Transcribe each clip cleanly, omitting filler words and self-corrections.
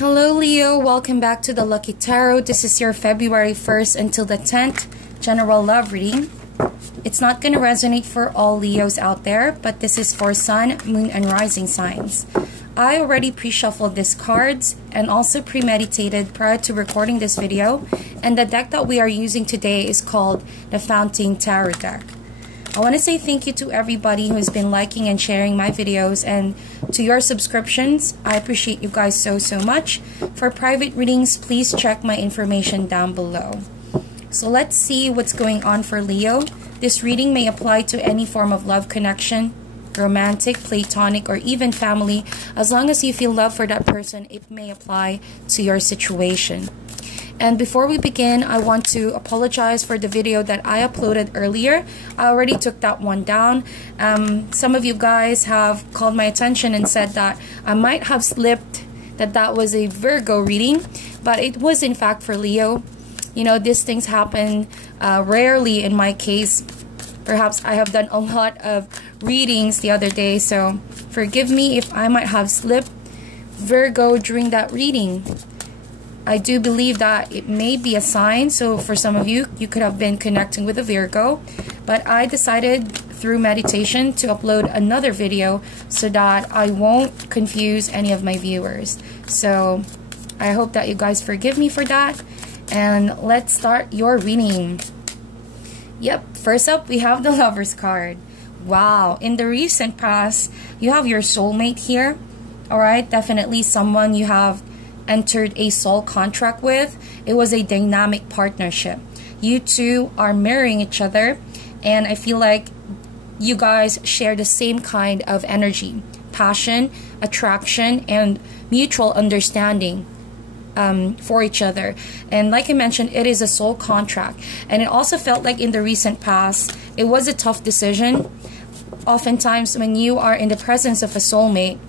Hello Leo, welcome back to the Lucky Tarot. This is your February 1st until the 10th general love reading. It's not going to resonate for all Leos out there, but this is for Sun, Moon, and Rising signs. I already pre-shuffled these cards and also premeditated prior to recording this video, and the deck that we are using today is called the Fountain Tarot deck. I want to say thank you to everybody who's been liking and sharing my videos, and to your subscriptions. I appreciate you guys so much. For private readings, please check my information down below. So let's see what's going on for Leo. This reading may apply to any form of love connection, romantic, platonic, or even family. As long as you feel love for that person, it may apply to your situation. And before we begin, I want to apologize for the video that I uploaded earlier. I already took that one down. Some of you guys have called my attention and said that I might have slipped, that was a Virgo reading, but it was in fact for Leo. You know, these things happen rarely in my case. Perhaps I have done a lot of readings the other day, so forgive me if I might have slipped Virgo during that reading. I do believe that it may be a sign, so for some of you, you could have been connecting with a Virgo, but I decided through meditation to upload another video so that I won't confuse any of my viewers. So I hope that you guys forgive me for that, and let's start your reading. Yep, first up we have the Lovers card. Wow, in the recent past, you have your soulmate here. Alright, definitely someone you have entered a soul contract with. It was a dynamic partnership. You two are mirroring each other, and I feel like you guys share the same kind of energy, passion, attraction, and mutual understanding for each other. And like I mentioned, it is a soul contract, and it also felt like in the recent past it was a tough decision. Oftentimes when you are in the presence of a soulmate,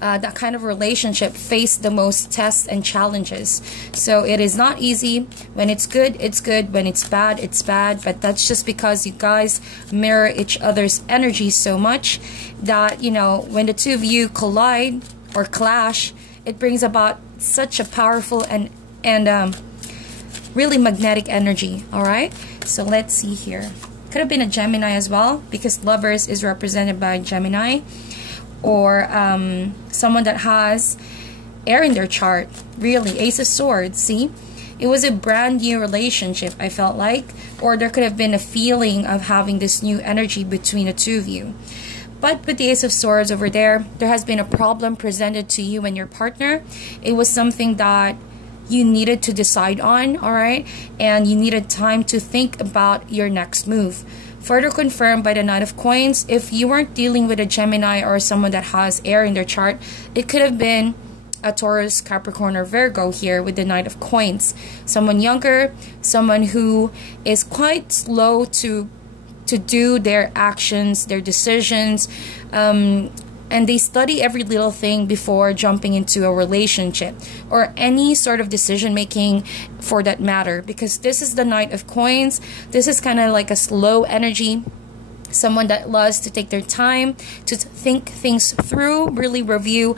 that kind of relationship face the most tests and challenges. So it is not easy. When it's good, it's good. When it's bad, it's bad. But that's just because you guys mirror each other's energy so much that, you know, when the two of you collide or clash, it brings about such a powerful and really magnetic energy. All right, so let's see here. Could have been a Gemini as well, because Lovers is represented by Gemini, or someone that has air in their chart. Really, Ace of Swords. See, it was a brand new relationship, I felt like, or there could have been a feeling of having this new energy between the two of you. But with the Ace of Swords over there has been a problem presented to you and your partner. It was something that you needed to decide on, all right, and you needed time to think about your next move. Further confirmed by the Knight of Coins, if you weren't dealing with a Gemini or someone that has air in their chart, it could have been a Taurus, Capricorn, or Virgo here with the Knight of Coins. Someone younger, someone who is quite slow to do their actions, their decisions, and they study every little thing before jumping into a relationship or any sort of decision making for that matter, because this is the Knight of Coins. This is kind of like a slow energy, someone that loves to take their time to think things through, really review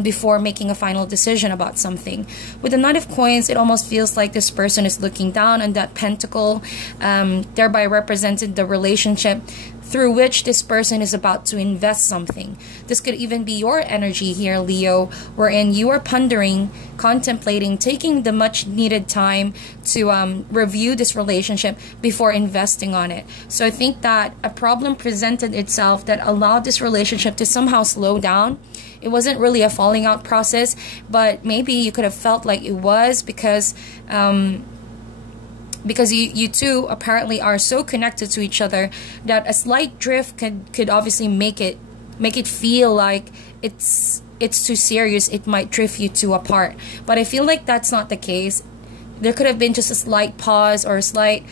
before making a final decision about something. With the Knight of Coins, it almost feels like this person is looking down on that pentacle, thereby representing the relationship through which this person is about to invest something. This could even be your energy here, Leo, wherein you are pondering, contemplating, taking the much needed time to review this relationship before investing on it. So I think that a problem presented itself that allowed this relationship to somehow slow down. It wasn't really a falling out process, but maybe you could have felt like it was, because you two apparently are so connected to each other that a slight drift could obviously make it feel like it's too serious. It might drift you two apart, but I feel like that's not the case. There could have been just a slight pause or a slight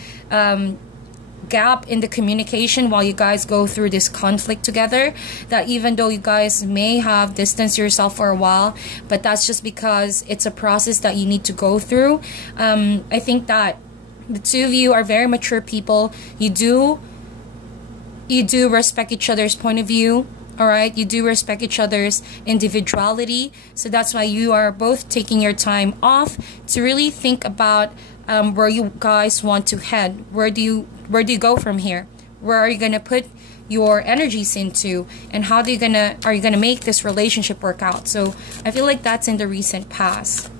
gap in the communication while you guys go through this conflict together, that even though you guys may have distanced yourself for a while, but that's just because it's a process that you need to go through. I think that the two of you are very mature people. You do respect each other's point of view. All right, you do respect each other's individuality, so that's why you are both taking your time off to really think about where you guys want to head. Where do you go from here? Where are you gonna put your energies into, and how are you gonna make this relationship work out? So I feel like that's in the recent past.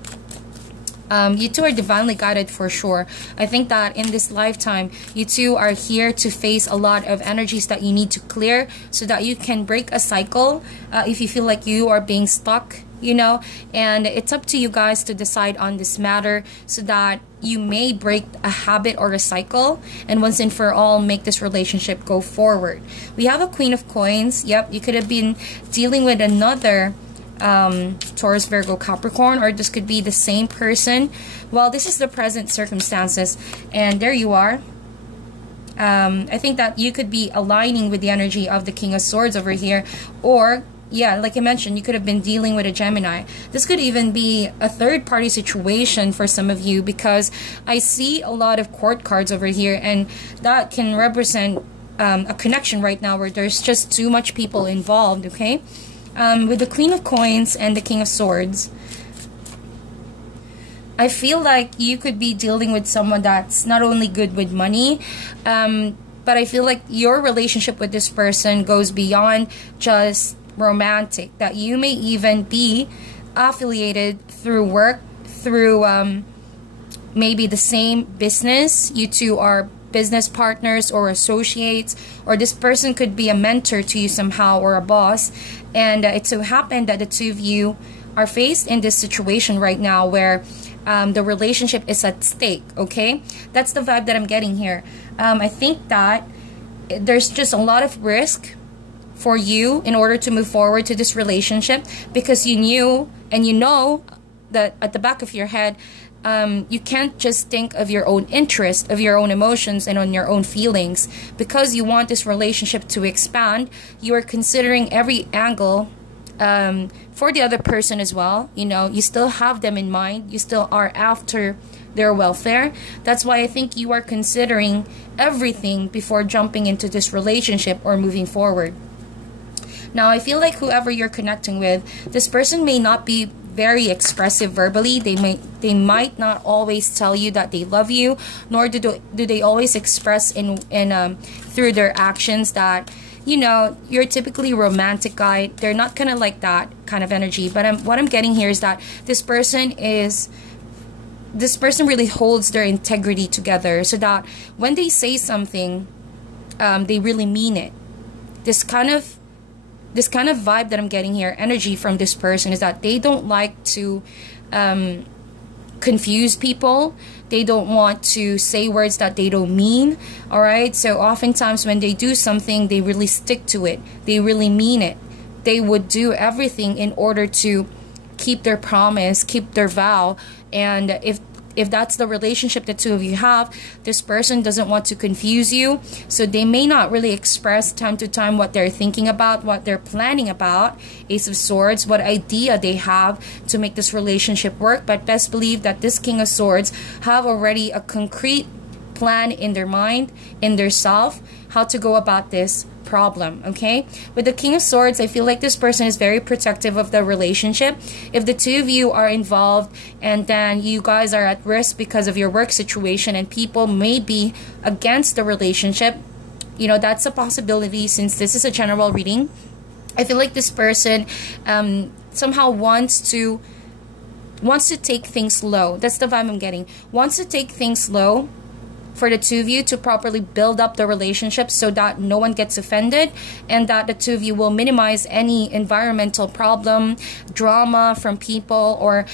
You two are divinely guided for sure. I think that in this lifetime, you two are here to face a lot of energies that you need to clear so that you can break a cycle if you feel like you are being stuck, you know. And it's up to you guys to decide on this matter so that you may break a habit or a cycle and once and for all make this relationship go forward. We have a Queen of Coins. Yep, you could have been dealing with another Taurus, Virgo, Capricorn, or this could be the same person. Well, this is the present circumstances, and there you are. I think that you could be aligning with the energy of the King of Swords over here, or yeah, like I mentioned, you could have been dealing with a Gemini. This could even be a third party situation for some of you, because I see a lot of court cards over here, and that can represent a connection right now where there's just too much people involved, okay? With the Queen of Coins and the King of Swords, I feel like you could be dealing with someone that's not only good with money, but I feel like your relationship with this person goes beyond just romantic. That you may even be affiliated through work, through maybe the same business. You two are business partners or associates, or this person could be a mentor to you somehow, or a boss. And it so happened that the two of you are faced in this situation right now where the relationship is at stake, okay? That's the vibe that I'm getting here. I think that there's just a lot of risk for you in order to move forward to this relationship, because you knew and you know that at the back of your head, you can't just think of your own interest, of your own emotions, and on your own feelings. Because you want this relationship to expand, you are considering every angle for the other person as well. You know, you still have them in mind. You still are after their welfare. That's why I think you are considering everything before jumping into this relationship or moving forward. Now, I feel like whoever you're connecting with, this person may not be very expressive verbally. They might not always tell you that they love you, nor do they always express in through their actions that, you know, you're typically a romantic guy. They're not kind of like that kind of energy. But what I'm getting here is that this person really holds their integrity together, so that when they say something, they really mean it. This kind of vibe that I'm getting here, energy from this person, is that they don't like to confuse people. They don't want to say words that they don't mean. All right, so oftentimes when they do something, they really stick to it. They really mean it. They would do everything in order to keep their promise, keep their vow. And if that's the relationship the two of you have, this person doesn't want to confuse you. So they may not really express time to time what they're thinking about, what they're planning about, Ace of Swords, what idea they have to make this relationship work. But best believe that this King of Swords have already a concrete plan in their mind, in their self, how to go about this problem, okay? With the King of Swords, I feel like this person is very protective of the relationship. If the two of you are involved and then you guys are at risk because of your work situation and people may be against the relationship, you know, that's a possibility. Since this is a general reading, I feel like this person somehow wants to take things slow. That's the vibe I'm getting. Wants to take things slow for the two of you to properly build up the relationship so that no one gets offended, and that the two of you will minimize any environmental problem, drama from people, or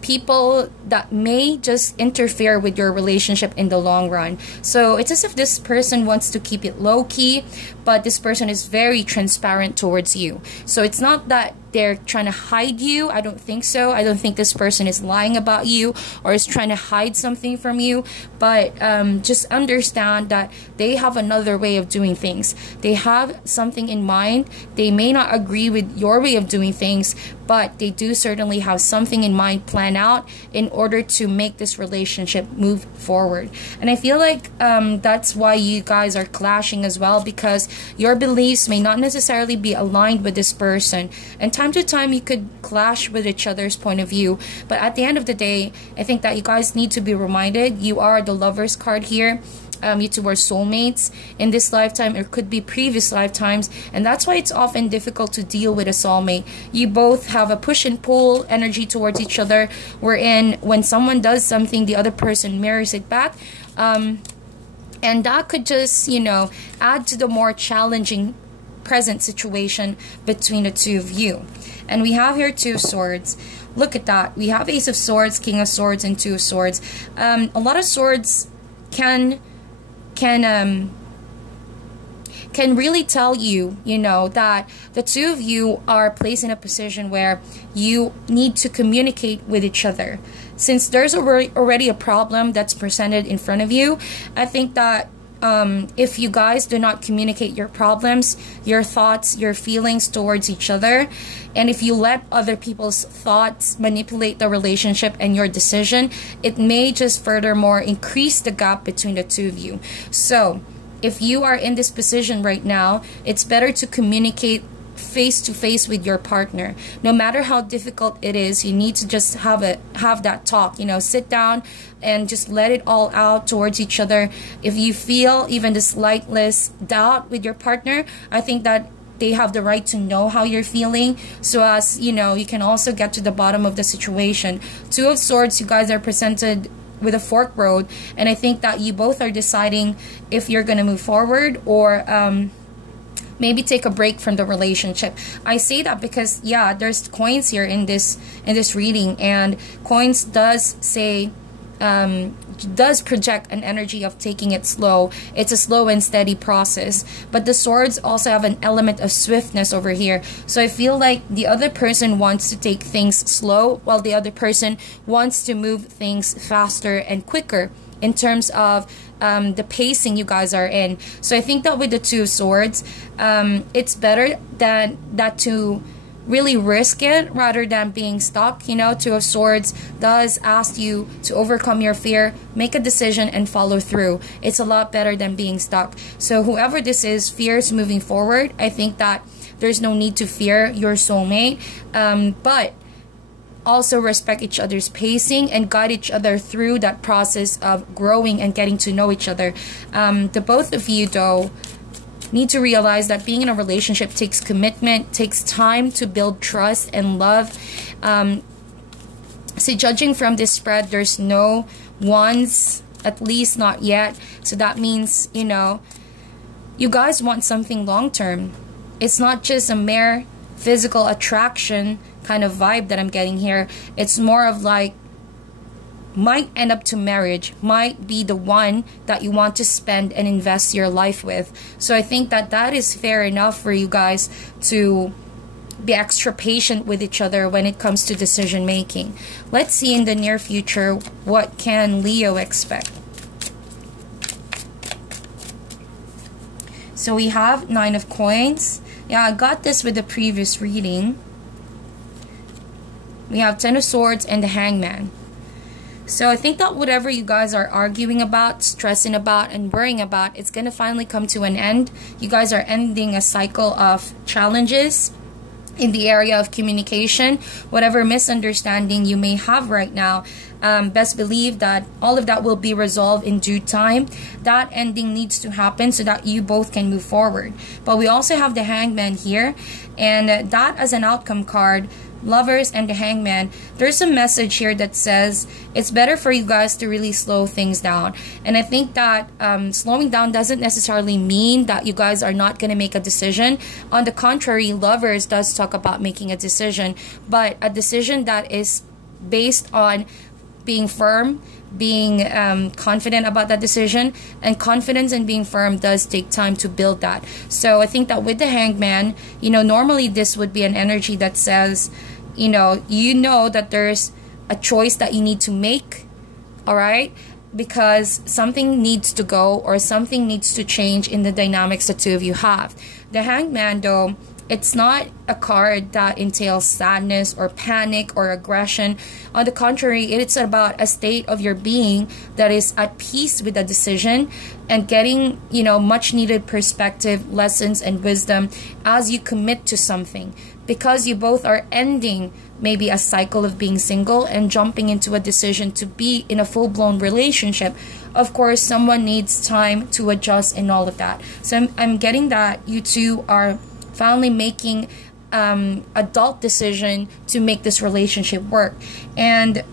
people that may just interfere with your relationship in the long run. So it's as if this person wants to keep it low-key, but this person is very transparent towards you. So it's not that they're trying to hide you. I don't think so. I don't think this person is lying about you or is trying to hide something from you. But just understand that they have another way of doing things. They have something in mind. They may not agree with your way of doing things, but they do certainly have something in mind planned out in order to make this relationship move forward. And I feel like that's why you guys are clashing as well, because your beliefs may not necessarily be aligned with this person. And time to time, you could clash with each other's point of view. But at the end of the day, I think that you guys need to be reminded, you are the Lovers card here. You two are soulmates in this lifetime, or could be previous lifetimes, and that's why it's often difficult to deal with a soulmate. You both have a push and pull energy towards each other, wherein when someone does something, the other person mirrors it back, and that could just, you know, add to the more challenging present situation between the two of you. And we have here Two of Swords. Look at that. We have Ace of Swords, King of Swords, and Two of Swords. A lot of swords can really tell you, you know, that the two of you are placed in a position where you need to communicate with each other. Since there's already a problem that's presented in front of you, I think that if you guys do not communicate your problems, your thoughts, your feelings towards each other, and if you let other people's thoughts manipulate the relationship and your decision, it may just furthermore increase the gap between the two of you. So if you are in this position right now, it's better to communicate face to face with your partner. No matter how difficult it is, you need to just have that talk, you know, sit down and just let it all out towards each other. If you feel even the slightest doubt with your partner, I think that they have the right to know how you're feeling, so as, you know, you can also get to the bottom of the situation. Two of Swords, you guys are presented with a fork road, and I think that you both are deciding if you're gonna move forward or maybe take a break from the relationship. I say that because, yeah, there's coins here in this reading, and coins does say does project an energy of taking it slow. It's a slow and steady process, but the swords also have an element of swiftness over here. So I feel like the other person wants to take things slow, while the other person wants to move things faster and quicker in terms of the pacing you guys are in. So I think that with the Two of Swords, it's better than that to really risk it rather than being stuck. You know, Two of Swords does ask you to overcome your fear, make a decision, and follow through. It's a lot better than being stuck. So whoever this is fears moving forward, I think that there's no need to fear your soulmate, but also respect each other's pacing and guide each other through that process of growing and getting to know each other. The both of you, though, need to realize that being in a relationship takes commitment, takes time to build trust and love. So judging from this spread, there's no ones, at least not yet. So that means, you know, you guys want something long-term. It's not just a mere physical attraction kind of vibe that I'm getting here. It's more of like, might end up to marriage, might be the one that you want to spend and invest your life with. So I think that that is fair enough for you guys to be extra patient with each other when it comes to decision making. Let's see in the near future, what can Leo expect? So we have Nine of Coins. Yeah, I got this with the previous reading. We have Ten of Swords and the Hangman. So I think that whatever you guys are arguing about, stressing about, and worrying about, it's going to finally come to an end. You guys are ending a cycle of challenges in the area of communication. Whatever misunderstanding you may have right now, best believe that all of that will be resolved in due time. That ending needs to happen so that you both can move forward. But we also have the Hangman here, and that as an outcome card, Lovers and the Hangman, there's a message here that says it's better for you guys to really slow things down. And I think that slowing down doesn't necessarily mean that you guys are not going to make a decision. On the contrary, Lovers does talk about making a decision, but a decision that is based on being firm, being confident about that decision. And confidence and being firm does take time to build that. So I think that with the Hangman, you know, normally this would be an energy that says, you know that there's a choice that you need to make, all right? Because something needs to go or something needs to change in the dynamics the two of you have. The Hangman, though, it's not a card that entails sadness or panic or aggression. On the contrary, it's about a state of your being that is at peace with the decision and getting, you know, much needed perspective, lessons, and wisdom as you commit to something. Because you both are ending maybe a cycle of being single and jumping into a decision to be in a full-blown relationship. Of course, someone needs time to adjust and all of that. So I'm getting that you two are finally making adult decision to make this relationship work. And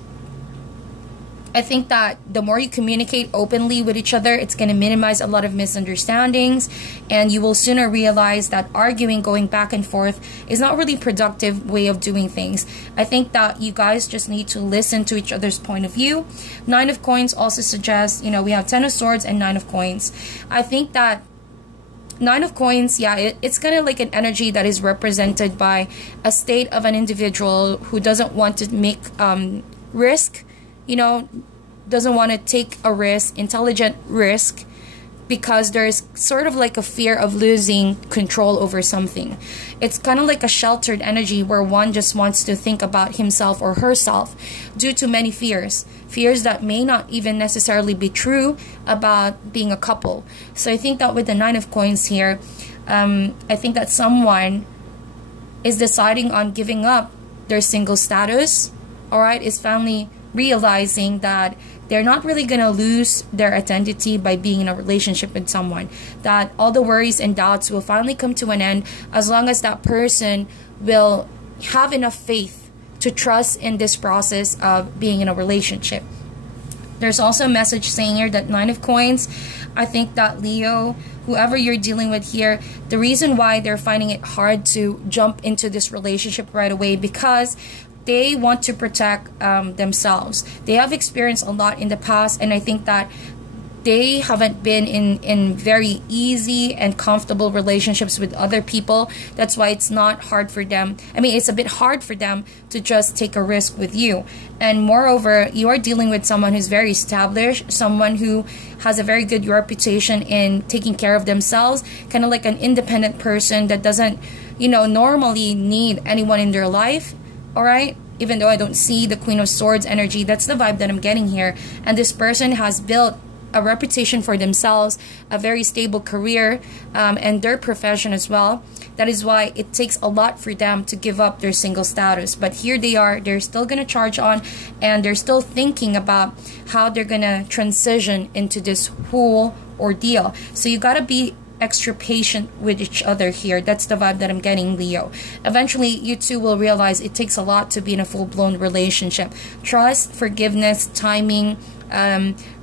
I think that the more you communicate openly with each other, it's going to minimize a lot of misunderstandings, and you will sooner realize that arguing, going back and forth, is not really a productive way of doing things. I think that you guys just need to listen to each other's point of view. 9 of Coins also suggests, you know, we have 10 of Swords and 9 of Coins. I think that 9 of Coins, yeah, it's kind of like an energy that is represented by a state of an individual who doesn't want to make risk, you know, doesn't want to take a risk, intelligent risk, because there's sort of like a fear of losing control over something. It's kind of like a sheltered energy where one just wants to think about himself or herself due to many fears that may not even necessarily be true about being a couple. So I think that with the 9 of Coins here, I think that someone is deciding on giving up their single status, all right, is finally realizing that they're not really going to lose their identity by being in a relationship with someone, that all the worries and doubts will finally come to an end as long as that person will have enough faith to trust in this process of being in a relationship. There's also a message saying here that 9 of Coins, I think that Leo, whoever you're dealing with here, the reason why they're finding it hard to jump into this relationship right away, because they want to protect themselves. They have experienced a lot in the past, and I think that they haven't been in very easy and comfortable relationships with other people. That's why it's not hard for them. I mean, it's a bit hard for them to just take a risk with you. And moreover, you are dealing with someone who's very established, someone who has a very good reputation in taking care of themselves, kind of like an independent person that doesn't, you know, normally need anyone in their life. All right, even though I don't see the Queen of Swords energy, that's the vibe that I'm getting here. And this person has built a reputation for themselves, a very stable career, and their profession as well. That is why it takes a lot for them to give up their single status. But here they are, they're still going to charge on, and they're still thinking about how they're going to transition into this whole ordeal. So you got to be extra patient with each other here. That's the vibe that I'm getting, Leo. Eventually, you two will realize it takes a lot to be in a full-blown relationship. Trust, forgiveness, timing,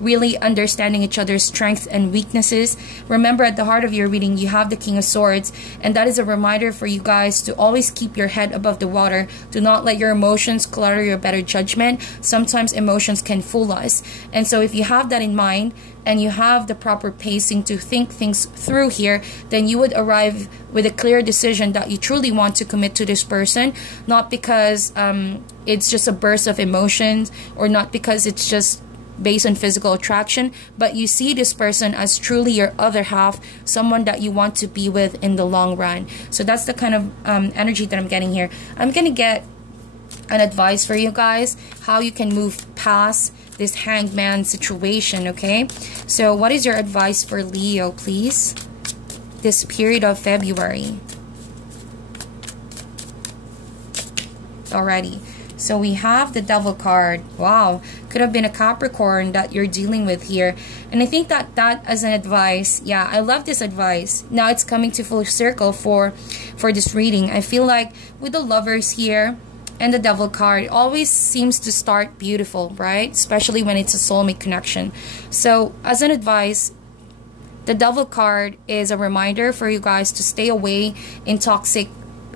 really understanding each other's strengths and weaknesses. Remember, at the heart of your reading, you have the King of Swords, and that is a reminder for you guys to always keep your head above the water. Do not let your emotions clutter your better judgment. Sometimes emotions can fool us, and so if you have that in mind and you have the proper pacing to think things through here, then you would arrive with a clear decision that you truly want to commit to this person, not because it's just a burst of emotions, or not because it's just based on physical attraction, but you see this person as truly your other half, someone that you want to be with in the long run. So that's the kind of energy that I'm getting here. I'm gonna get an advice for you guys, how you can move past this Hangman situation, okay? So what is your advice for Leo, please? This period of February. Alrighty. So we have the Devil card. Wow. Could have been a Capricorn that you're dealing with here. And I think that as an advice, yeah, I love this advice. Now it's coming to full circle for this reading. I feel like with the Lovers here and the Devil card, it always seems to start beautiful, right? Especially when it's a soulmate connection. So as an advice, the Devil card is a reminder for you guys to stay away in toxic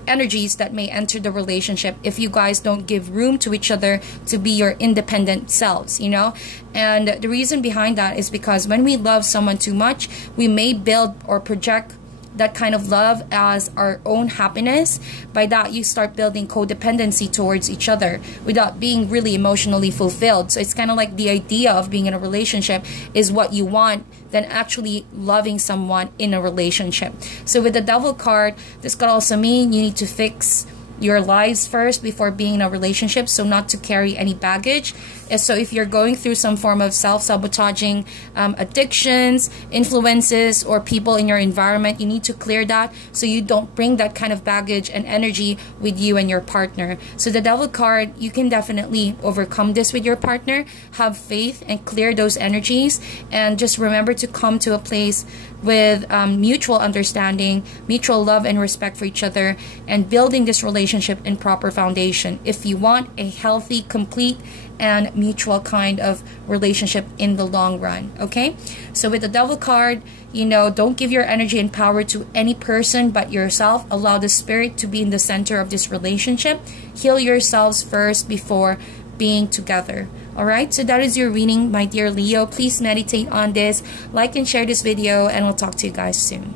energies that may enter the relationship if you guys don't give room to each other to be your independent selves, you know. And the reason behind that is because when we love someone too much, we may build or project that kind of love as our own happiness. By that, you start building codependency towards each other without being really emotionally fulfilled. So it's kind of like the idea of being in a relationship is what you want than actually loving someone in a relationship. So with the Devil card, this could also mean you need to fix your lives first before being in a relationship, so not to carry any baggage. So if you're going through some form of self-sabotaging addictions, influences, or people in your environment, you need to clear that so you don't bring that kind of baggage and energy with you and your partner. So the Devil card, you can definitely overcome this with your partner. Have faith and clear those energies, and just remember to come to a place with mutual understanding, mutual love and respect for each other, and building this relationship in proper foundation if you want a healthy, complete, and mutual kind of relationship in the long run. Okay, so with the Devil card, you know, don't give your energy and power to any person but yourself. Allow the spirit to be in the center of this relationship. Heal yourselves first before being together. Alright, so that is your reading, my dear Leo. Please meditate on this, like and share this video, and we'll talk to you guys soon.